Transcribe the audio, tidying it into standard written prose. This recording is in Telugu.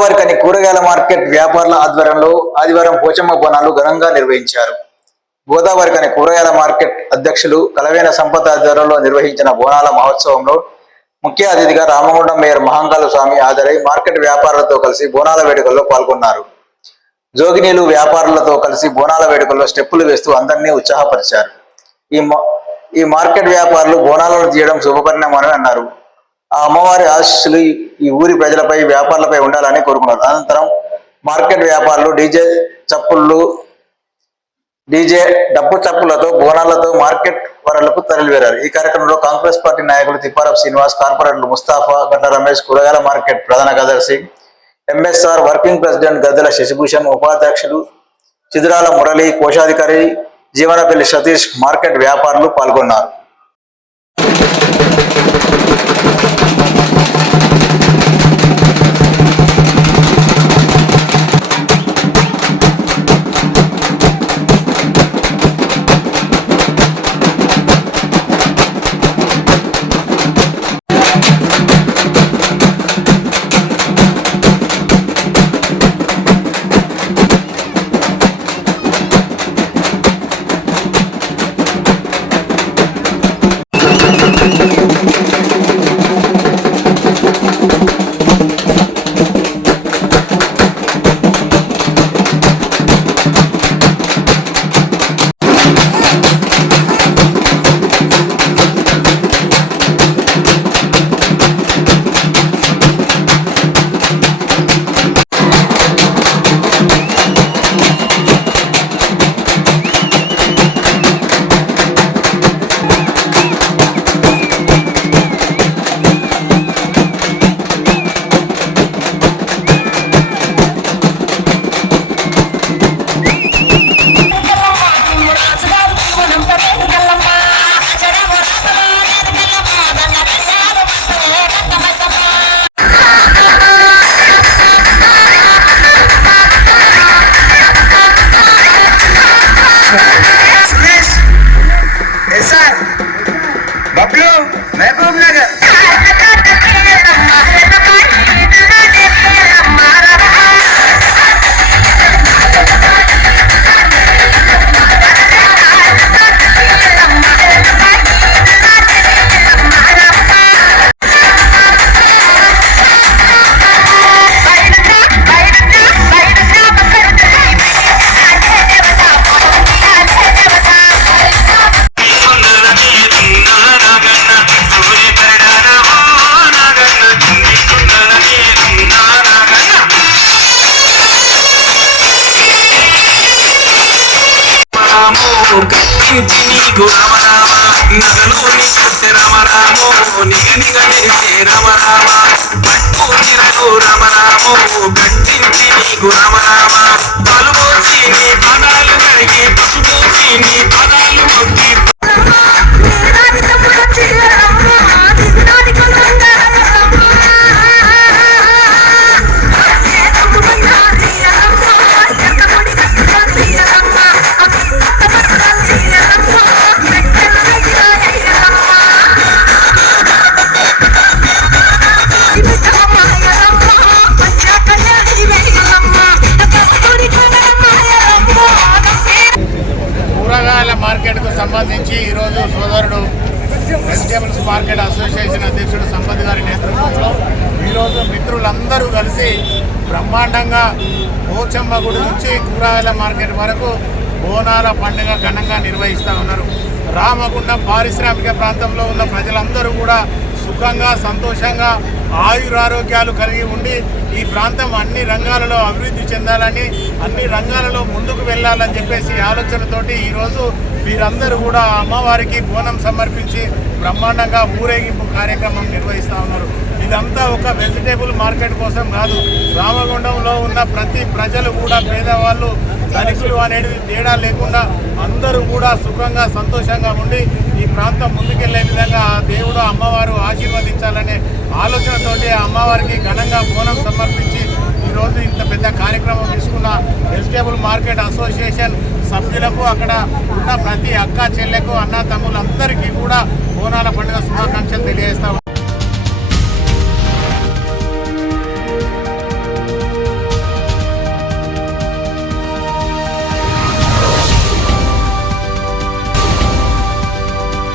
గోదావరికని కూరగాయల మార్కెట్ వ్యాపారుల ఆధ్వర్యంలో ఆదివారం పోచమ్మ బోనాలు ఘనంగా నిర్వహించారు. గోదావరికని కూరగాయల మార్కెట్ అధ్యక్షులు కలవేన సంపత్ ఆధ్వర్యంలో నిర్వహించిన బోనాల మహోత్సవంలో ముఖ్య అతిథిగా రామగుండం మేయర్ మహంకాళ స్వామి హాజరై మార్కెట్ వ్యాపారులతో కలిసి బోనాల వేడుకల్లో పాల్గొన్నారు. జోగినీలు వ్యాపారులతో కలిసి బోనాల వేడుకల్లో స్టెప్పులు వేస్తూ అందరినీ ఉత్సాహపరిచారు. ఈ మార్కెట్ వ్యాపారులు బోనాలను తీయడం శుభపరిణామని అన్నారు. ఆ అమ్మవారి ఆశీస్సులు ఈ ఊరి ప్రజలపై వ్యాపారులపై ఉండాలని కోరుకున్నారు. అనంతరం మార్కెట్ వ్యాపారులు డీజే డప్పు చప్పులతో బోనాలతో మార్కెట్ వరలకు తరలివేరారు. ఈ కార్యక్రమంలో కాంగ్రెస్ పార్టీ నాయకులు తిప్పారపు శ్రీనివాస్, కార్పొరేటర్లు ముస్తాఫా, గడ్డ రమేష్, కూరగాయల మార్కెట్ ప్రధాన కార్యదర్శి ఎంఎస్ఆర్, వర్కింగ్ ప్రెసిడెంట్ గద్దెల శశిభూషణ్, ఉపాధ్యక్షులు చిదురాల మురళి, కోశాధికారి జీవనపల్లి సతీష్, మార్కెట్ వ్యాపారులు పాల్గొన్నారు. సంబంధించి ఈరోజు సోదరుడు వెజిటేబుల్స్ మార్కెట్ అసోసియేషన్ అధ్యక్షుడు సంపత్ గారి నేతృత్వంలో ఈరోజు మిత్రులందరూ కలిసి బ్రహ్మాండంగా పోచమ్మ గుడి నుంచి కూరగాయల మార్కెట్ వరకు బోనాల పండుగ ఘనంగా నిర్వహిస్తూ ఉన్నారు. రామగుండం పారిశ్రామిక ప్రాంతంలో ఉన్న ప్రజలందరూ కూడా సుఖంగా సంతోషంగా ఆయురారోగ్యాలు కలిగి ఉండి ఈ ప్రాంతం అన్ని రంగాలలో అభివృద్ధి చెందాలని, అన్ని రంగాలలో ముందుకు వెళ్ళాలని చెప్పేసి ఆలోచనతోటి ఈరోజు వీరందరూ కూడా అమ్మవారికి బోనం సమర్పించి బ్రహ్మాండంగా ఊరేగింపు కార్యక్రమం నిర్వహిస్తూ ఉన్నారు. ఇదంతా ఒక వెజిటేబుల్ మార్కెట్ కోసం కాదు, రామగుండంలో ఉన్న ప్రతి ప్రజలు కూడా పేదవాళ్ళు ధనికులు అనేది తేడా లేకుండా అందరూ కూడా సుఖంగా సంతోషంగా ఉండి ఈ ప్రాంతం ముందుకెళ్లే విధంగా దేవుడు అమ్మవారు ఆశీర్వదించాలనే ఆలోచనతోటి అమ్మవారికి ఘనంగా బోనం సమర్పించి ఈరోజు ఇంత పెద్ద కార్యక్రమం తీసుకున్న వెజిటేబుల్ మార్కెట్ అసోసియేషన్ సభ్యులకు, అక్కడ ఉన్న ప్రతి అక్క చెల్లెకు, అన్న తమ్ములందరికీ కూడా బోనాల పండుగ శుభాకాంక్షలు తెలియజేస్తాం.